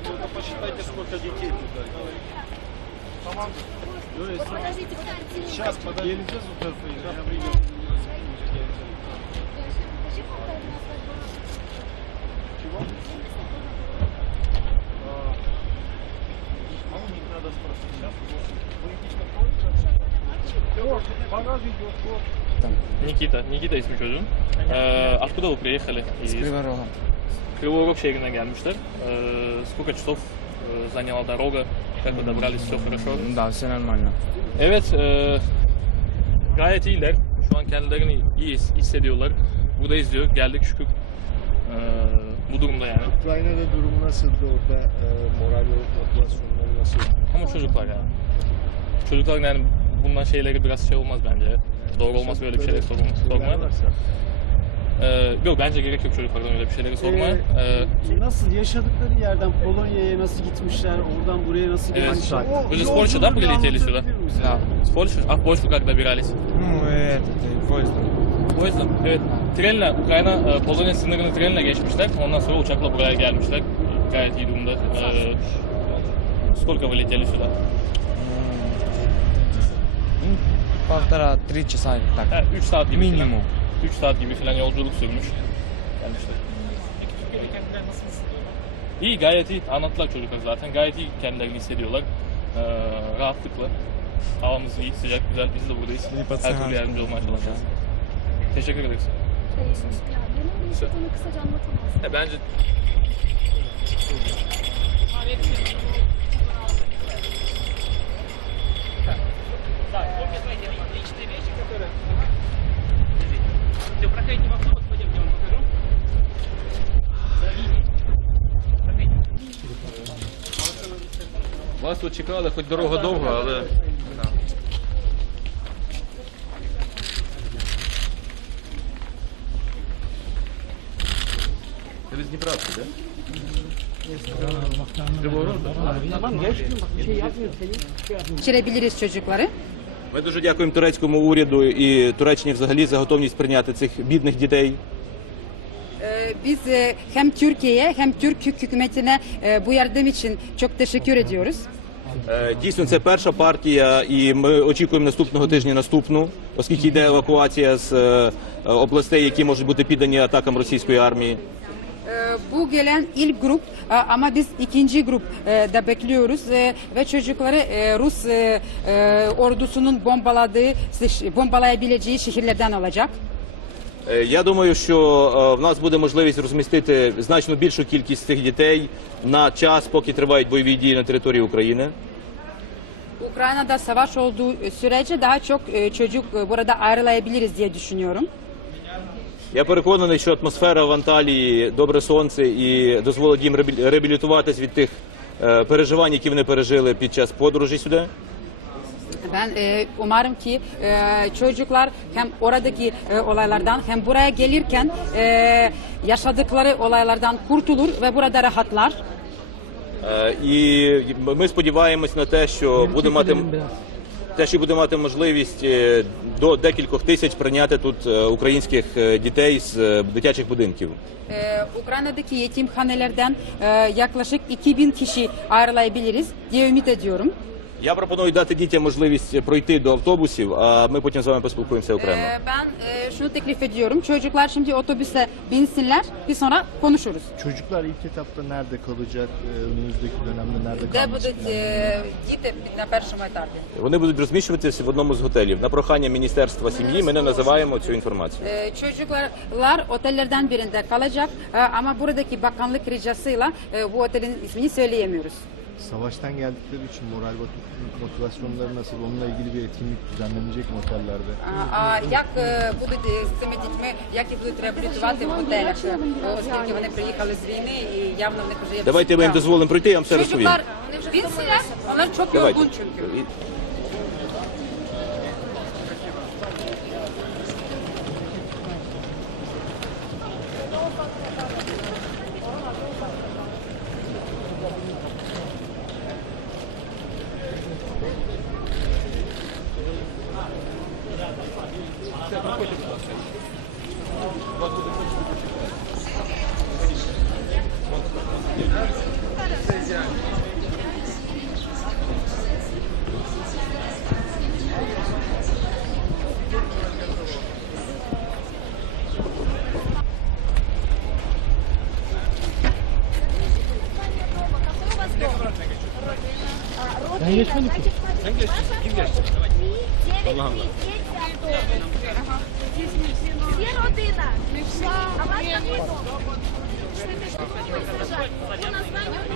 только посчитайте, сколько детей тут? Команду. Ну, подождите. Сейчас, подождите. Я лезу, а, Сейчас выйти какой-то. Багаж идет. Никита, Никита Исмикожин. А, э, откуда вы приехали? Из Криворога. Кривого Рог şehrinden gelmişler. Ee, сколько часов э, заняла дорога? Как вы добрались? Все хорошо? Да, все нормально. Evet, e, gayet iyiler. Şu an kendilerini iyi his- hissediyorlar. Burada izliyor. Geldik şükür. Ee, bu durumda yani. Ukrayna'da durumu nasıldı orada? E, moral ve motivasyonları nasıl? Ama çocuklar yani. Çocuklar yani bundan şeyleri biraz şey olmaz bence. Doğru olmaz böyle bir şeyleri sorma, sormaya da. varsa. Ee, yok bence gerek yok çocuklardan öyle bir şeyleri sormaya. Ee, Nasıl yaşadıkları yerden Polonya'ya nasıl gitmişler, oradan buraya nasıl Evet. gelmişler? Вы же с Польши, да, прилетели сюда? Да. с Польши? А в Польшу как добирались? Ну, этот, э, поездом. Поездом. Evet. Trenle, Ukrayna, e, Polonya sınırını trenle geçmişler. Ondan sonra uçakla buraya gelmişler. Gayet iyi durumda. Ee, сколько вы летели сюда? Ну, Полтора-три часа так. Ha, 3 saat gibi Minimum. 3 saat gibi falan yolculuk sürmüş. Gelmişler. İyi gayet iyi. Anlattılar çocuklar zaten. Gayet iyi kendilerini hissediyorlar. Ee, rahatlıkla. Havamız iyi, sıcak, güzel. Biz de buradayız. Her türlü yardımcı olmaya çalışacağız. Teşekkür ederiz. Şey, benim bir yaşadığını kısaca anlatamazsın. E, bence Вас тут чекали, хоч дорога довга, але. Ви з Дніпровська, так? çocukları. Ми дуже дякуємо турецькому уряду і Туреччині взагалі за готовність прийняти цих бідних дітей. Ee, Biz e, hem Türkiye'ye hem Türk hük- hükümetine e, bu yardım için çok teşekkür ediyoruz. Е, Дійсно, це перша партія, і ми очікуємо наступного тижня наступну, оскільки йде евакуація з е, областей, які можуть бути піддані атакам російської армії. Bu gelen ilk grup ama biz ikinci grup da bekliyoruz ve çocukları Rus ordusunun bombaladığı, bombalayabileceği şehirlerden alacak. Е, Я думаю, що е, в нас буде можливість розмістити значно більшу кількість цих дітей на час, поки тривають бойові дії на території України. Ukrayna'da savaş olduğu sürece daha çok e, çocuk e, burada ayrılayabiliriz diye düşünüyorum. Я переконаний, що атмосфера в Анталії добре сонце і дозволить їм реабілі- реабілітуватись від тих е, переживань, які вони пережили під час подорожі сюди. Ben e, umarım ki e, çocuklar hem oradaki e, olaylardan hem buraya gelirken e, yaşadıkları olaylardan kurtulur ve burada rahatlar. Е, І ми сподіваємось на те, що буде мати те, що буде мати можливість е, до декількох тисяч прийняти тут е, українських е, дітей з е, дитячих будинків. E, Ukrayna'daki yetimhanelerden e, yaklaşık 2000 kişi ayrılayabiliriz diye ümit ediyorum. Я пропоную дати дітям можливість пройти до автобусів, а ми потім з вами поспілкуємося окремо. E, ben e, şunu teklif ediyorum. Çocuklar şimdi otobüse binsinler. Bir sonra konuşuruz. Çocuklar ilk etapta nerede kalacak? E, önümüzdeki dönemde nerede Де kalması будуть planlanıyor? е, діти на першому етапі? Вони будуть розміщуватися в одному з готелів. На прохання Міністерства сім'ї ми не називаємо цю інформацію. Ee, çocuklar otellerden birinde kalacak Ee, ama buradaki bakanlık ricasıyla e, bu otelin ismini söyleyemiyoruz. Savaştan geldikleri için moral ve motivasyonları nasıl? Onunla ilgili bir etkinlik düzenlenecek mi otellerde? А, а як е, будуть е, з цими дітьми, як їх будуть реабілітувати в готелях, е, оскільки вони приїхали з війни і явно в них вже є Давайте ми їм всі дозволимо пройти, я вам все травми. розповім. Çocuklar binsinler, onlar çok Давайте. yorgun çünkü. І- Ben geçmedim ki. Sen geçtin. Kim geçti? Allah Allah. Є родина. А вас. По названню